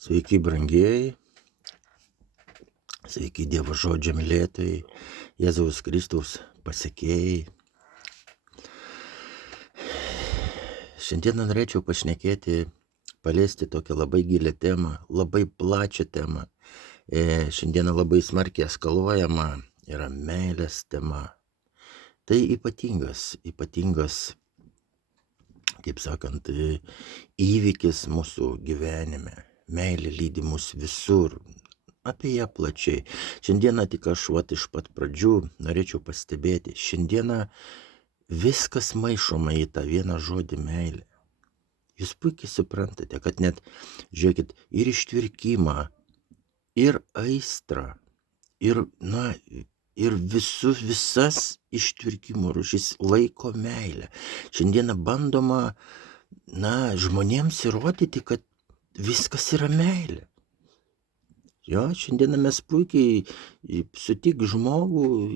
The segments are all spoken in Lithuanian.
Sveiki, brangieji, sveiki Dievo žodžio mylėtojai, Jėzaus Kristaus pasekėjai. Šiandieną norėčiau pašnekėti, paliesti tokią labai gilią temą, labai plačią temą. Šiandieną labai smarkiai eskaluojama yra meilės tema. Tai ypatingas, kaip sakant, įvykis mūsų gyvenime. Meilė lydi mus visur. Apie ją plačiai. Šiandieną tik aš iš pat pradžių norėčiau pastebėti. Šiandieną viskas maišoma į tą vieną žodį meilė. Jūs puikiai suprantate, kad net, žiūrėkit, ir ištvirkimą, ir aistrą, ir visas ištvirkimo rūšis laiko meilę. Šiandieną bandoma, žmonėms įrodyti, kad viskas yra meilė. Jo, šiandieną mes puikiai sutik žmogų,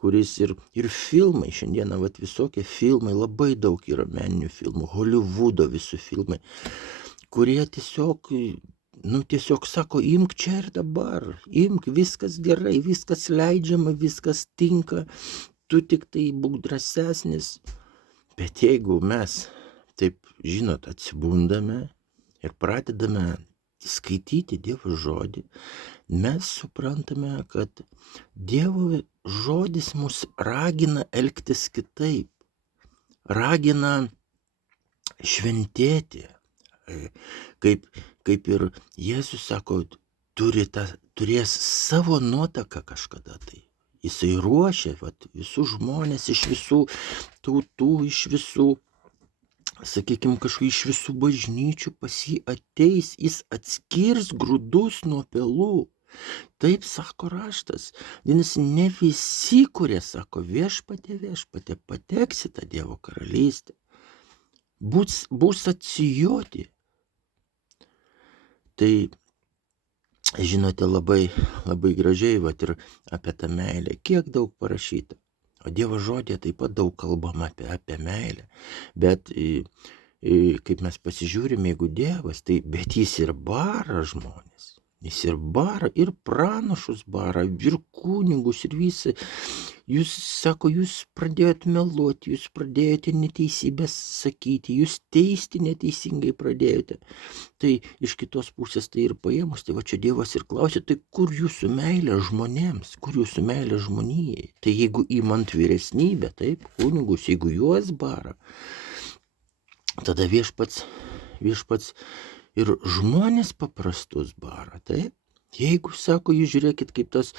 kuris ir filmai, šiandieną visokie filmai, labai daug yra meninių filmų, Holivudo visų filmai, kurie tiesiog sako, imk čia ir dabar, imk, viskas gerai, viskas leidžiama, viskas tinka, tu tik tai būk drąsesnis. Bet jeigu mes taip, žinot, atsibundame ir pradedame skaityti Dievo žodį, mes suprantame, kad Dievo žodis mus ragina elgtis kitaip, ragina šventėti, kaip ir Jėzus sako, turės savo nuotaką kažkada tai. Jisai ruošia visus žmonės iš visų tautų, iš visų, sakykime, iš visų bažnyčių pas jį ateis, jis atskirs grūdus nuo pelų. Taip sako raštas. Vadinasi, ne visi, kurie sako viešpatie, pateks į tą Dievo karalystę, bus atsijoti. Tai, žinote, labai, labai gražiai ir apie tą meilę, kiek daug parašyta. O Dievo žodėje taip pat daug kalbama apie meilę. Bet kaip mes pasižiūrime, jeigu Dievas, bet jis ir bara žmonės. Jis ir bara, ir pranašus bara, ir kunigus, ir visi. Jūs, sako, jūs pradėjote meluoti, jūs pradėjote neteisybės sakyti, jūs teisti neteisingai pradėjote. Tai iš kitos pusės tai ir paėmus, tai čia Dievas ir klausė, tai kur jūsų meilė žmonėms, kur jūsų meilė žmonijai? Tai jeigu įmant vyresnybę, taip, kunigus, jeigu juos bara, tada viešpats ir žmonės paprastus bara, taip? Jeigu, sako, jūs žiūrėkit, kaip tas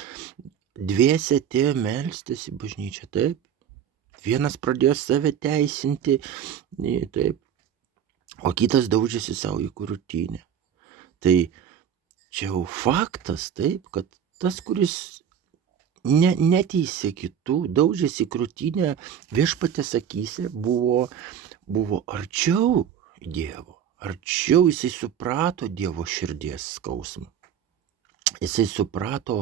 dviese atėjo melstis į bažnyčią, taip? Vienas pradėjo save teisinti, taip, o kitas daužėsi savo į krūtinę. Tai čia jau faktas, taip, kad tas, kuris neteisė kitų, daužėsi į krūtinę, viešpaties akyse buvo arčiau Dievo. Arčiau jisai suprato Dievo širdies skausmą. Jisai suprato,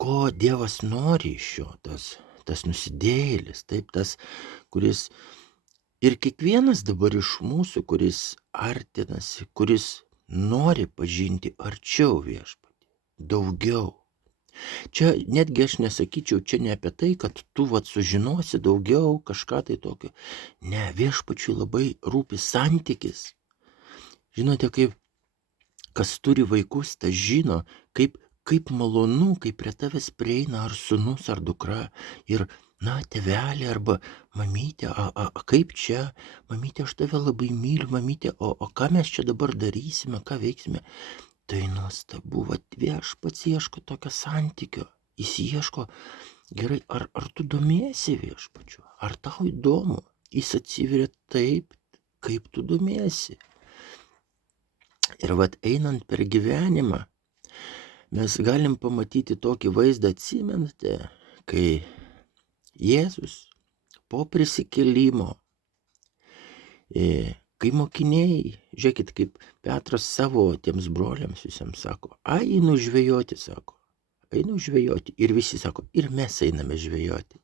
ko Dievas nori iš jo, tas nusidėjėlis, taip, tas, kuris ir kiekvienas dabar iš mūsų, kuris artinasi, kuris nori pažinti arčiau viešpatį, daugiau. Čia netgi aš nesakyčiau, čia ne apie tai, kad tu sužinosi daugiau kažką tai tokio. Ne, viešpačiui labai rūpi santykis. Žinote, kaip kas turi vaikus, tas žino, kaip malonu, kaip prie tavęs prieina ar sūnus, ar dukra ir, tėvelė arba mamytė, kaip čia, mamytė, aš tave labai myliu, mamytė, o ką mes čia dabar darysime, ką veiksime. Tai nuostabu, viešpats ieško tokio santykio, jis ieško, gerai, ar tu domiesi viešpačiu, ar tau įdomu, jis atsiveria taip, kaip tu domiesi. Ir einant per gyvenimą, mes galim pamatyti tokį vaizdą, atsimenate, kai Jėzus po prisikėlimo, kai mokiniai, žiūrėkit, kaip Petras savo tiems broliams visiems sako, einu žvejoti, sako, einu žvejoti. Ir visi sako, ir mes einame žvejoti.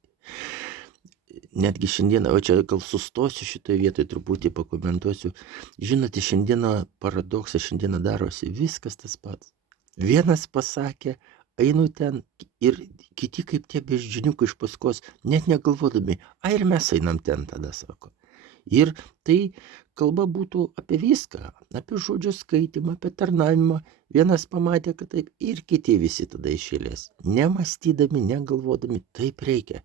netgi šiandieną, o čia gal sustosiu šitoje vietoje, truputį pakomentuosiu. Žinote, šiandieną paradoksas, šiandieną darosi viskas tas pats. Vienas pasakė, einu ten ir kiti kaip tie beždžioniukai iš paskos, net negalvodami, ai ir mes einam ten tada, sako. Ir tai kalba būtų apie viską, apie žodžio skaitimą, apie tarnavimą. Vienas pamatė, kad taip, ir kiti visi tada išėlės. Nemąstydami, negalvodami, taip reikia.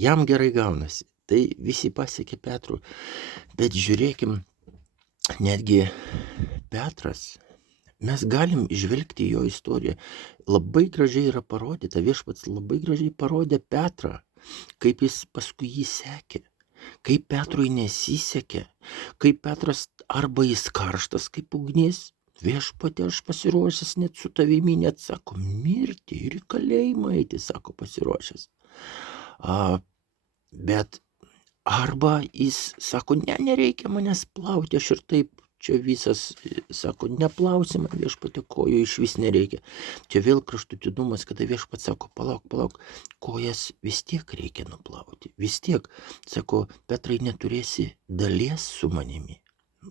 Jam gerai gaunasi. Tai visi pasiekė Petrų. Bet žiūrėkim, netgi Petras, mes galim žvelgti jo istoriją. Labai gražiai yra parodyta, viešpats labai gražiai parodė Petrą, kaip jis paskui jį sekė. Kaip Petrui nesisekė, kaip Petras arba jis karštas kaip ugnis, viešpatie aš pasiruošęs net su tavimi, net sako, mirti ir į kalėjimą eiti, sako pasiruošęs. Bet arba jis sako, nereikia manęs plauti, aš ir taip čia visas, sako, neplausi man viešpatie kojų, iš vis nereikia. Čia vėl kraštutinumas, kada viešpats sako, palauk, kojas vis tiek reikia nuplauti. Vis tiek, sako, Petrai, neturėsi dalies su manimi.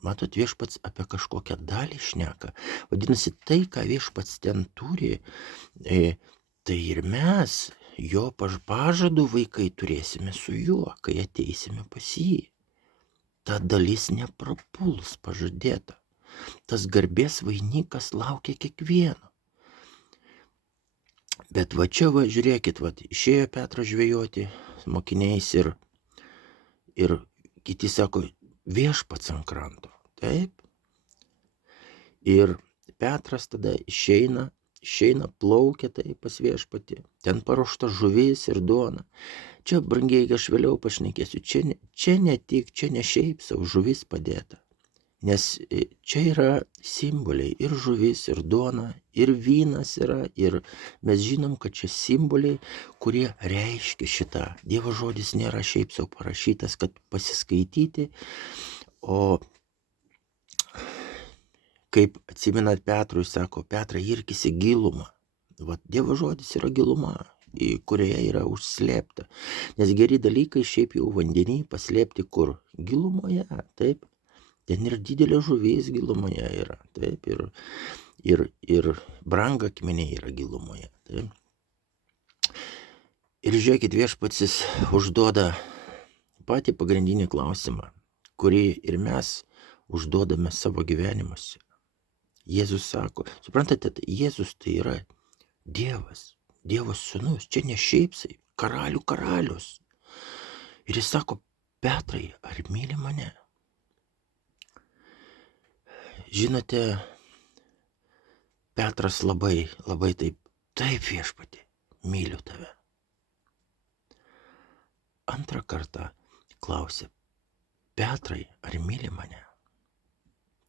Matot, viešpats apie kažkokią dalį šneka. Vadinasi, tai, ką viešpats ten turi, tai ir mes, jo pažadų vaikai, turėsime su juo, kai ateisime pas jį. Ta dalis neprapuls pažadėta. Tas garbės vainikas laukia kiekvieno. Bet va čia, žiūrėkit, išėjo Petras žvejoti mokiniais ir kiti sako, viešpats ant kranto. Taip. Ir Petras tada išeina, plaukia tai pas viešpatį. Ten paruošta žuvis ir duona. Čia, brangiai, aš vėliau pašnekėsiu, čia ne šiaip savo žuvis padėta, nes čia yra simboliai, ir žuvis, ir duona, ir vynas yra, ir mes žinom, kad čia simboliai, kurie reiškia šitą. Dievo žodis nėra šiaip savo parašytas, kad pasiskaityti, o kaip atsimenat Petrui, sako, Petrai, irkisi gilumą. Dievo žodis yra giluma, kurioje yra užslėpta. Nes geri dalykai šiaip jau vandenį paslėpti kur? Gilumoje, taip. Ten ir didelė žuvis gilumoje yra, taip. Ir brangakmeniai yra gilumoje, taip. Ir žiūrėkit, viešpatsis užduoda patį pagrindinį klausimą, kurį ir mes užduodame savo gyvenimuose. Jėzus sako, suprantate, Jėzus tai yra Dievas. Dievo sūnus, čia ne šiaipsai, karalių karalius. Ir jis sako, Petrai, ar myli mane? Žinote, Petras labai taip viešpatie, myliu tave. Antrą kartą klausė, Petrai, ar myli mane?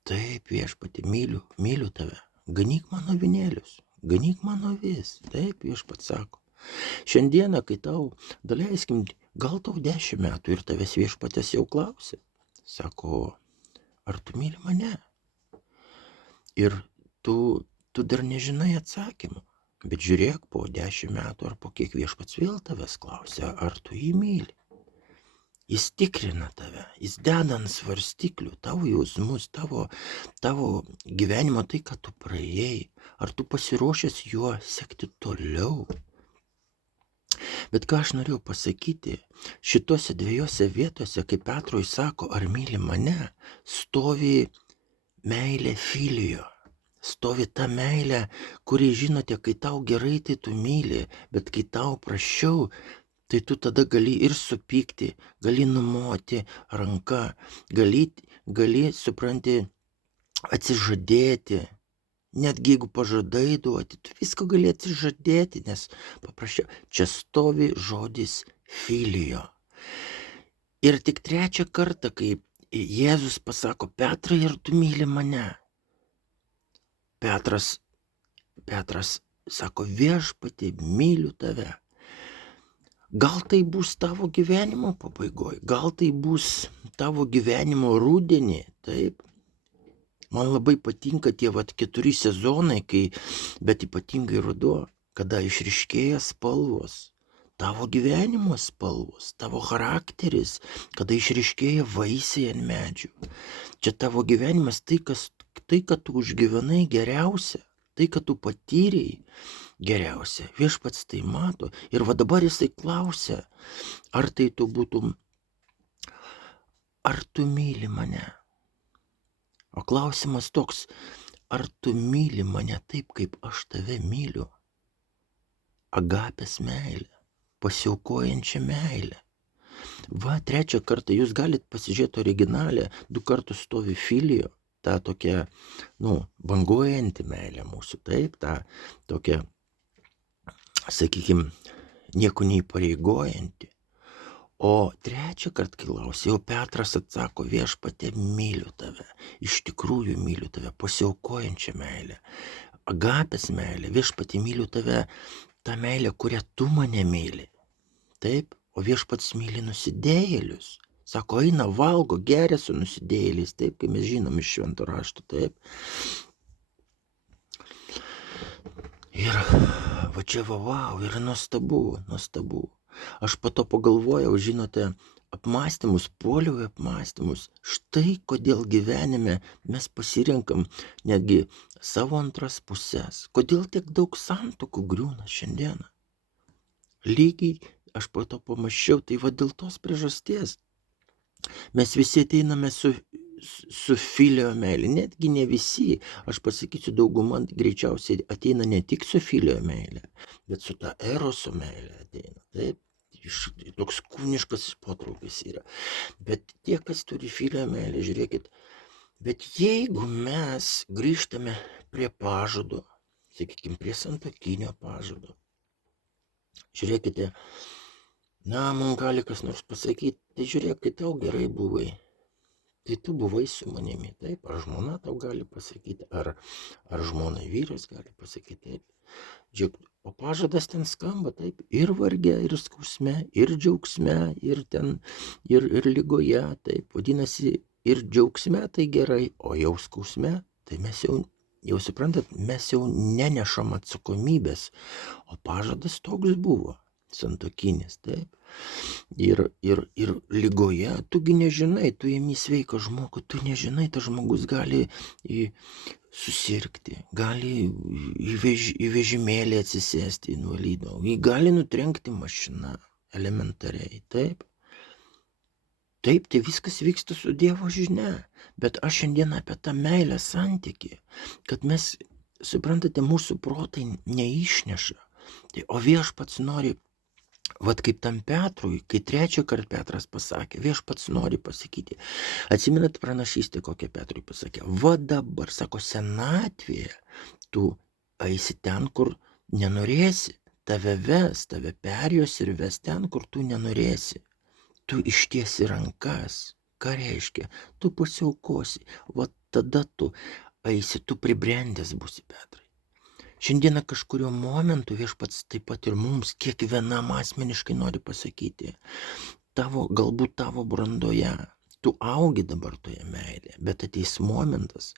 Taip viešpatie, myliu tave, ganyk mano avinėlius. Ganyk mano avis, taip viešpats sako. Šiandieną, kai tau, daleiskim, gal tau 10 metų ir tavęs viešpatės jau klausė. Sako, ar tu myli mane? Ir tu dar nežinai atsakymą. Bet žiūrėk, po 10 metų ar po kiek viešpats vėl tavęs klausia, ar tu jį myli. Jis tikrina tave, jis deda ant svarstyklių tavo jausmus, tavo gyvenimo, tai, ką tu praėjai. Ar tu pasiruošęs juo sekti toliau? Bet ką aš norėjau pasakyti, šitose dviejose vietose, kai Petrui sako, ar myli mane, stovi meilė filijo. Stovi ta meilė, kuri, žinote, kai tau gerai, tai tu myli, bet kai tau prasčiau, tai tu tada gali ir supykti, gali numoti ranką, gali, supranti, atsižadėti. Netgi jeigu pažadai duoti, tu visko gali atsižadėti, nes paprasčiau, čia stovi žodis filijo. Ir tik trečią kartą, kai Jėzus pasako, Petrai, ar tu myli mane? Petras sako, viešpatie, myliu tave. Gal tai bus tavo gyvenimo pabaigoje, gal tai bus tavo gyvenimo rudenį, taip. Man labai patinka tie 4 sezonai, bet ypatingai ruduo, kada išryškėja spalvos. tavo gyvenimo spalvos, tavo charakteris, kada išryškėja vaisiai ant medžių. Čia tavo gyvenimas, tai, kad tu užgyvenai geriausia, tai, kad tu patyrei geriausia. Viešpats tai mato. Ir va dabar jisai klausia, ar tai tu būtum, ar tu myli mane? O klausimas toks, ar tu myli mane taip, kaip aš tave myliu? Agapės meilė, pasiaukojančią meilę. Va, trečią kartą jūs galite pasižiūrėti originalę, 2 kartus stovi filio, ta tokia, banguojanti meilė mūsų, taip, ta tokia, sakykime, nieko neįpareigojanti. O trečią kartą klausia, jau Petras atsako, Viešpatie, myliu tave, iš tikrųjų myliu tave, pasiaukojančią meilę, agapės meilę, Viešpatie, myliu tave, tą meilę, kurią tu mane myli. Taip, o Viešpats myli nusidėjėlius. Sako, eina, valgo, geria su nusidėjėliais, taip, kaip mes žinom iš Švento rašto, taip. Ir va čia yra nuostabu. Aš po to pagalvojau, žinote, apmąstymus, puoliau į apmąstymus. Štai kodėl gyvenime mes pasirinkam netgi savo antras pusės. Kodėl tiek daug santuokų griūna šiandieną. Lygiai aš po to pamačiau, tai va dėl tos priežasties. Mes visi ateiname su filio meilė, netgi ne visi, aš pasakysiu, dauguma greičiausiai ateina ne tik su filio meilė, bet su ta eroso meilė ateina, taip, toks kūniškas potraukis yra. Bet tie, kas turi filio meilę, žiūrėkit, bet jeigu mes grįžtame prie pažado, sakykime, prie santuokinio pažado, žiūrėkite, mums gali kas nors pasakyti, tai žiūrėk, kai tau gerai buvai, tai tu buvai su manimi, taip, ar žmona tau gali pasakyti, ar žmona vyras gali pasakyti, taip. Žiūrėk, o pažadas ten skamba, taip, ir varge, ir skausme, ir džiaugsme, ir lygoje, taip, vadinasi, ir džiaugsme tai gerai, o jau skausme, tai mes jau suprantat, mes jau nenešam atsakomybės, o pažadas toks buvo, santuokinis, taip. Ir lygoje, tugi nežinai, tu ėmi sveiką žmogų, tu nežinai, tas žmogus gali susirgti, gali į vežimėlį atsisėsti, invalido, jį gali nutrenkti mašina, elementariai, taip. Taip, tai viskas vyksta su Dievo žinia, bet aš šiandien apie tą meilę santykį, kad mes, suprantate, mūsų protai neišneša, tai, o Viešpats nori. Vat kaip tam Petrui, kai 3 kartą Petras pasakė, Viešpats nori pasakyti. Atsimenat pranašystę, kokią Petrui pasakė. Va dabar, sako, senatvėje tu eisi ten, kur nenorėsi. Tave perjos ir ves ten, kur tu nenorėsi. Tu ištiesi rankas. Ką reiškia? Tu pasiaukosi. Va tada tu eisi, tu pribrendęs būsi, Petrai. Šiandieną kažkurio momentu Viešpats taip pat ir mums, kiekvienam asmeniškai nori pasakyti, galbūt tavo brandoje, tu augi dabar toje meilėje, bet ateis momentas,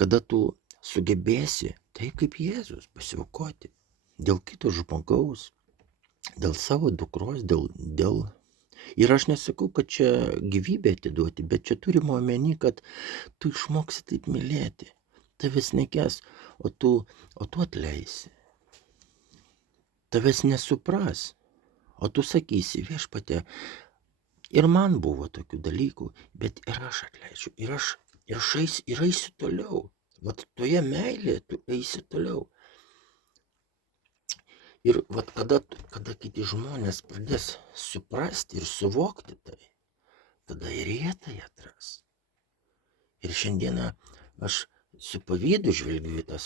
kada tu sugebėsi, taip kaip Jėzus, pasiaukoti dėl kito žmogaus, dėl savo dukros, dėl. Ir aš nesakau, kad čia gyvybę atiduoti, bet čia turime omeny, kad tu išmoksi taip mylėti. Tavęs nekęs, o tu atleisi. Tavęs nesupras, o tu sakysi, Viešpatie, ir man buvo tokių dalykų, bet ir aš atleidžiu, ir eisiu toliau. Vat toje meilėje tu eisi toliau. Ir vat kada kiti žmonės pradės suprasti ir suvokti tai, tada ir jie tai atras. Ir šiandieną aš su pavydu žvelgiu į tas,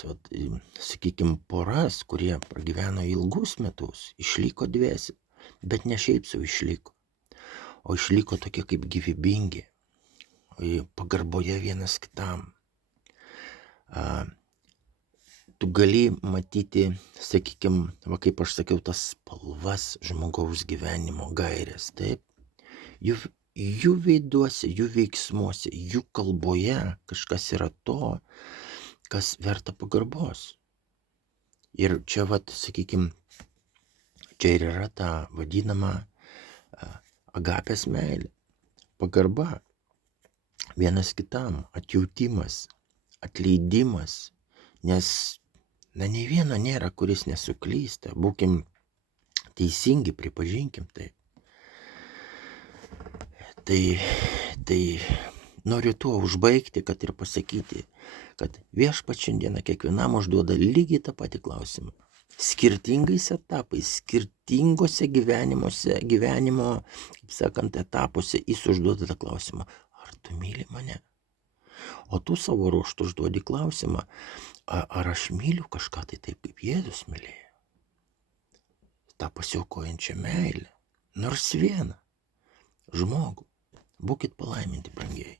sakykime, poras, kurie pragyveno ilgus metus, išliko dviese, bet ne šiaip savo išliko, o išliko tokie kaip gyvybingi, pagarboje vienas kitam. Tu gali matyti, sakykime, kaip aš sakiau, tas spalvas žmogaus gyvenimo gairės, taip, jų veiduose, jų veiksmuose, jų kalboje kažkas yra to, kas verta pagarbos. Ir čia, sakykime, Čia ir yra ta vadinama agapės meilė, pagarba vienas kitam, atjautimas, atleidimas, nes nei vieno nėra, kuris nesuklysta. Būkim teisingi, pripažinkim tai. Tai noriu tuo užbaigti, kad ir pasakyti, kad Viešpats šiandieną kiekvienam užduoda lygiai tą patį klausimą. Skirtingais etapais, skirtingose gyvenimo, kaip sakant, etapuose jis užduoda tą klausimą, ar tu myli mane? O tu savo ruoštų užduodi klausimą, ar aš myliu kažką tai taip, kaip Jėzus mylėjo? tą pasiaukojančią meilę, nors vieną žmogų. Būkit palaiminti, brangieji.